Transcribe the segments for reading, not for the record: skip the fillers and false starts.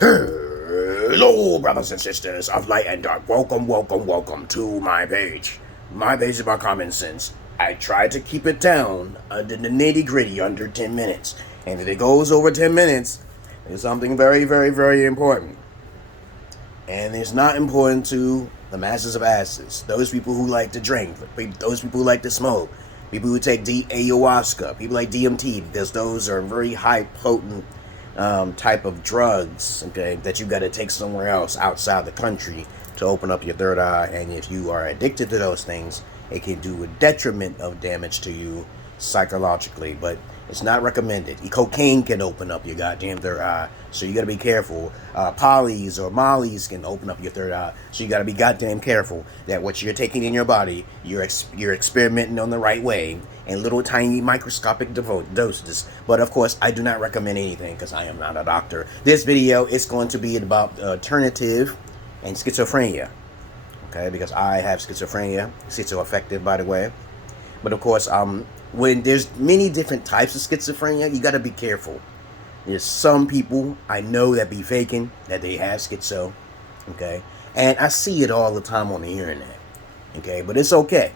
Hello, brothers and sisters of light and dark. Welcome to my page. My page is about common sense. I try to keep it down under the nitty gritty, under 10 minutes. And if it goes over 10 minutes, it's something very important. And it's not important to the masses of asses. Those people who like to drink, those people who like to smoke, people who take ayahuasca, people like DMT, because those are very high potent type of drugs, okay, that you got to take somewhere else outside the country to open up your third eye. And if you are addicted to those things, it can do a detriment of damage to you psychologically, but it's not recommended. Cocaine can open up your goddamn third eye, so you got to be careful. Polys or mollies can open up your third eye, so you got to be goddamn careful that what you're taking in your body, you're experimenting on the right way in little tiny microscopic doses. But of course, I do not recommend anything because I am not a doctor. This video is going to be about alternative and schizophrenia, okay? Because I have schizophrenia, schizoaffective, by the way. But of course, when there's many different types of schizophrenia, you got to be careful. There's some people I know that be faking that they have schizo, okay? And I see it all the time on the internet, okay? But it's okay.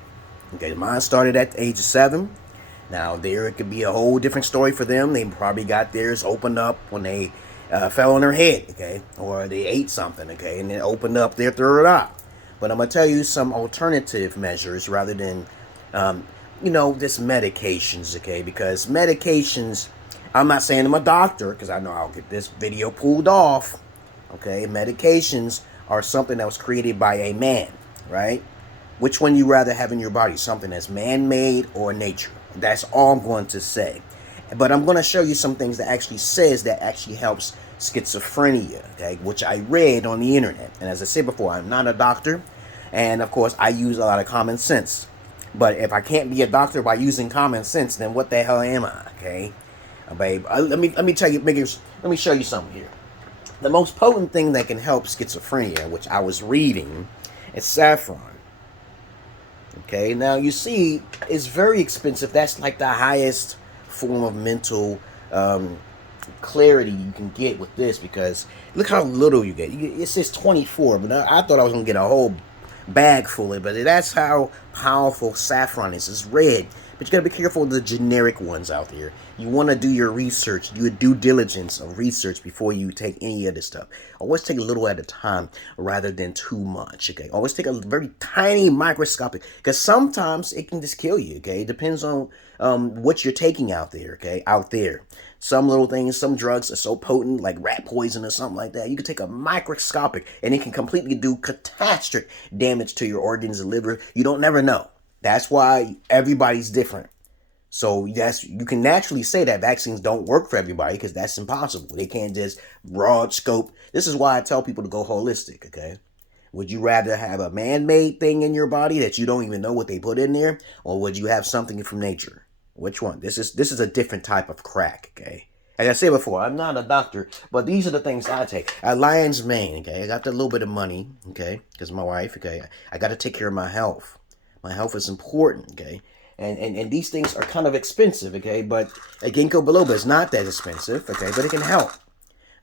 Okay, mine started at the age of 7. Now, there it could be a whole different story for them. They probably got theirs opened up when they fell on their head, okay? Or they ate something, okay? And it opened up their third eye. But I'm going to tell you some alternative measures rather than, just medications, okay? Because medications, I'm not saying I'm a doctor because I know I'll get this video pulled off, okay? Medications are something that was created by a man, right? Which one you rather have in your body? Something that's man-made or nature? That's all I'm going to say. But I'm going to show you some things that actually says that actually helps schizophrenia, okay? Which I read on the internet. And as I said before, I'm not a doctor. And of course, I use a lot of common sense. But if I can't be a doctor by using common sense, then what the hell am I, okay? Babe, let me tell you, let me show you something here. The most potent thing that can help schizophrenia, which I was reading, is saffron. Okay, now you see, it's very expensive. That's like the highest form of mental clarity you can get with this, because look how little you get. It says 24, but I thought I was going to get a whole bag full of it. But that's how powerful saffron is. It's red, but you got to be careful of the generic ones out there. You want to do your research, do a due diligence of research before you take any of this stuff. Always take a little at a time rather than too much, okay? Always take a very tiny microscopic, because sometimes it can just kill you, okay? It depends on what you're taking out there, okay? Out there. Some little things, some drugs are so potent, like rat poison or something like that. You can take a microscopic and it can completely do catastrophic damage to your organs and liver. You don't never know. That's why everybody's different. So you can naturally say that vaccines don't work for everybody, because that's impossible. They can't just broad scope. This is why I tell people to go holistic, okay? Would you rather have a man-made thing in your body that you don't even know what they put in there, or would you have something from nature? Which one? This is a different type of crack, okay? As I said before, I'm not a doctor, but these are the things I take. At Lion's Mane, okay? I got a little bit of money, okay? Because my wife, okay? I got to take care of my health. My health is important, okay? And these things are kind of expensive, okay? But a ginkgo biloba is not that expensive, okay? But it can help,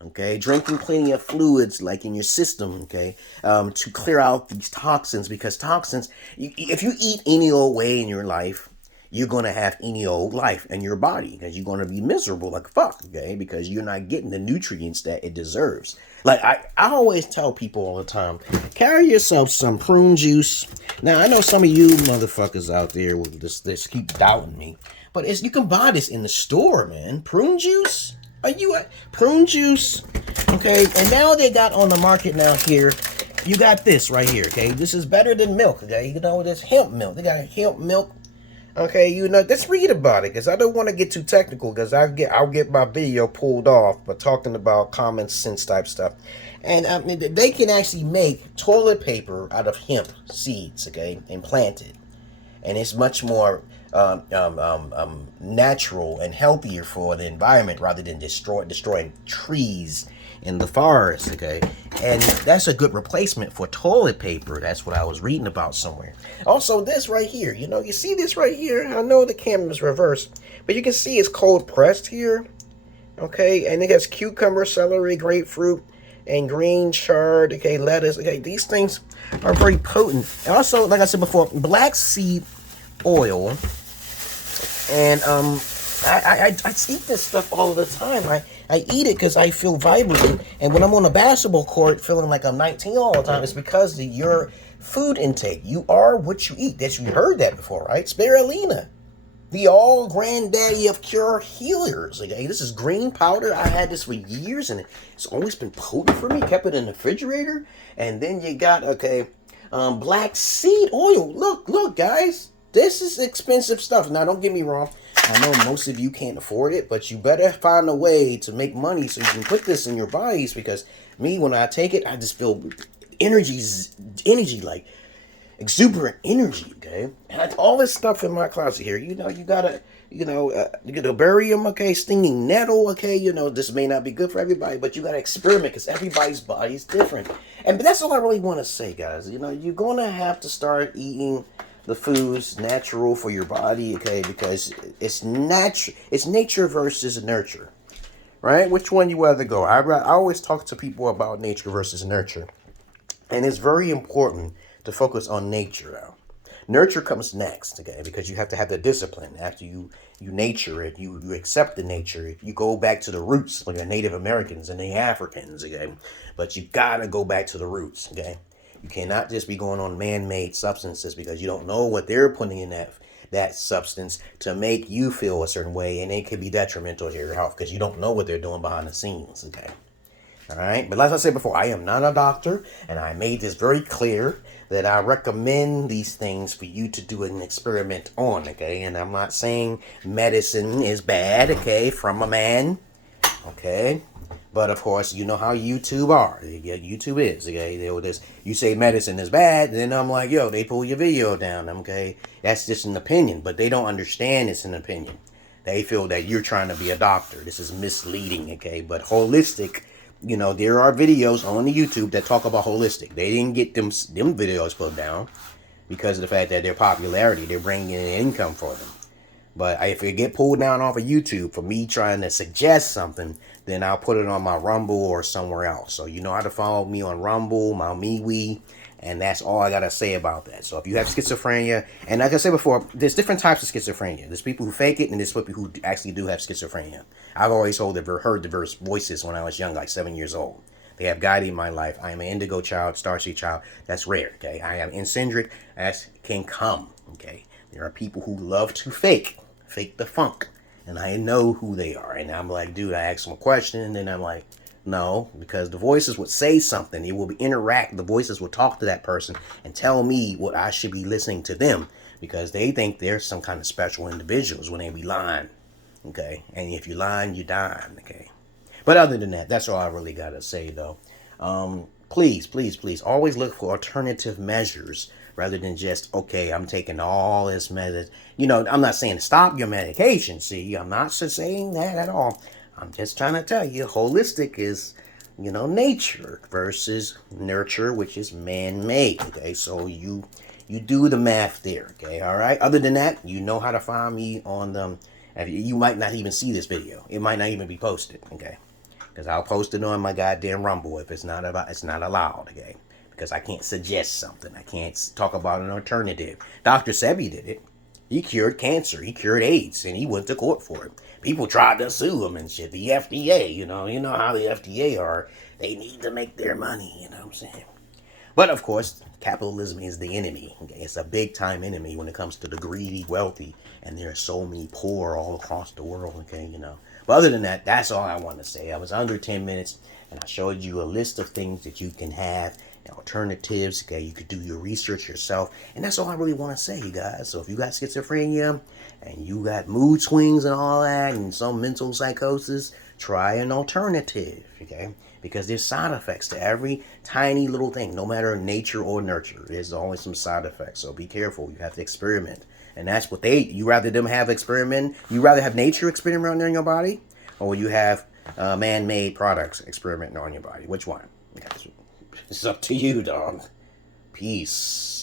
okay? Drinking plenty of fluids, like in your system, okay? To clear out these toxins, because toxins, if you eat any old way in your life, you're going to have any old life in your body, because you're going to be miserable like fuck, okay? Because you're not getting the nutrients that it deserves. Like, I always tell people all the time, carry yourself some prune juice. Now, I know some of you motherfuckers out there will just keep doubting me, but you can buy this in the store, man. Prune juice? Are you at prune juice? Okay, and now they got on the market now here, you got this right here, okay? This is better than milk, okay? You know, this hemp milk. They got hemp milk. Okay, let's read about it, because I don't want to get too technical, because I'll get my video pulled off by talking about common sense type stuff. And they can actually make toilet paper out of hemp seeds, okay, and plant it. And it's much more natural and healthier for the environment rather than destroying trees in the forest, okay? And that's a good replacement for toilet paper. That's what I was reading about somewhere. Also, this right here, you see this right here? I know the camera's reversed, but you can see it's cold pressed here, okay? And it has cucumber, celery, grapefruit, and green chard, okay, lettuce. Okay, these things are very potent. And also, like I said before, black seed oil. And I eat this stuff all the time. I eat it because I feel vibrant. And when I'm on a basketball court feeling like I'm 19 all the time, it's because of your food intake. You are what you eat. You heard that before, right? Spirulina, the all granddaddy of cure healers. Okay, this is green powder. I had this for years, and it's always been potent for me. Kept it in the refrigerator. And then you got, black seed oil. Look, guys. This is expensive stuff. Now, don't get me wrong. I know most of you can't afford it, but you better find a way to make money so you can put this in your bodies, because me, when I take it, I just feel energy, like exuberant energy, okay? And all this stuff in my closet here, you gotta barium, okay, stinging nettle, okay, this may not be good for everybody, but you gotta experiment because everybody's body is different. But that's all I really want to say, guys. You're gonna have to start eating the foods natural for your body, okay, because it's nature versus nurture, right? Which one you rather go? I always talk to people about nature versus nurture, and it's very important to focus on nature now. Nurture comes next, okay, because you have to have the discipline. After you nature it, you accept the nature. You go back to the roots, like the Native Americans and the Africans, okay, but you gotta go back to the roots, okay. You cannot just be going on man-made substances because you don't know what they're putting in that substance to make you feel a certain way, and it could be detrimental to your health because you don't know what they're doing behind the scenes, okay? All right? But like I said before, I am not a doctor, and I made this very clear that I recommend these things for you to do an experiment on, okay? And I'm not saying medicine is bad, okay, from a man, okay? But of course, you know how YouTube are. Yeah, YouTube is, okay? You say medicine is bad, then I'm like, yo, they pull your video down, okay? That's just an opinion, but they don't understand it's an opinion. They feel that you're trying to be a doctor. This is misleading, okay? But holistic, there are videos on the YouTube that talk about holistic. They didn't get them videos put down because of the fact that their popularity, they're bringing in income for them. But if it get pulled down off of YouTube for me trying to suggest something, then I'll put it on my Rumble or somewhere else. So you know how to follow me on Rumble, my MeWe, and that's all I got to say about that. So if you have schizophrenia, and like I said before, there's different types of schizophrenia. There's people who fake it, and there's people who actually do have schizophrenia. I've always heard diverse voices when I was young, like 7 years old. They have guided my life. I am an indigo child, starseed child. That's rare, okay? I am eccentric. That can come, okay? There are people who love to fake the funk. And I know who they are. And I'm like, dude, I ask them a question. And then I'm like, no, because the voices would say something. It will interact. The voices will talk to that person and tell me what I should be listening to them. Because they think they're some kind of special individuals when they be lying. Okay? And if you're lying, you're dying. Okay? But other than that, that's all I really got to say, though. Please, always look for alternative measures rather than just, okay, I'm taking all this medicine. I'm not saying stop your medication. See, I'm not saying that at all. I'm just trying to tell you, holistic is, nature versus nurture, which is man-made. Okay, so you do the math there. Okay, all right. Other than that, you know how to find me on them. You might not even see this video. It might not even be posted. Okay. Because I'll post it on my goddamn Rumble if it's not allowed, okay? Because I can't suggest something. I can't talk about an alternative. Dr. Sebi did it. He cured cancer. He cured AIDS, and he went to court for it. People tried to sue him and shit. The FDA, you know how the FDA are. They need to make their money, you know what I'm saying? But of course, capitalism is the enemy. Okay? It's a big time enemy when it comes to the greedy, wealthy, and there are so many poor all across the world, okay, But other than that, that's all I want to say. I was under 10 minutes, and I showed you a list of things that you can have, alternatives, okay? You could do your research yourself, and that's all I really want to say, you guys. So if you got schizophrenia, and you got mood swings and all that, and some mental psychosis, try an alternative, okay? Because there's side effects to every tiny little thing, no matter nature or nurture. There's always some side effects, so be careful. You have to experiment. And that's what you rather them have experiment, you rather have nature experimenting on your body, or you have man-made products experimenting on your body? Which one? It's up to you, dog. Peace.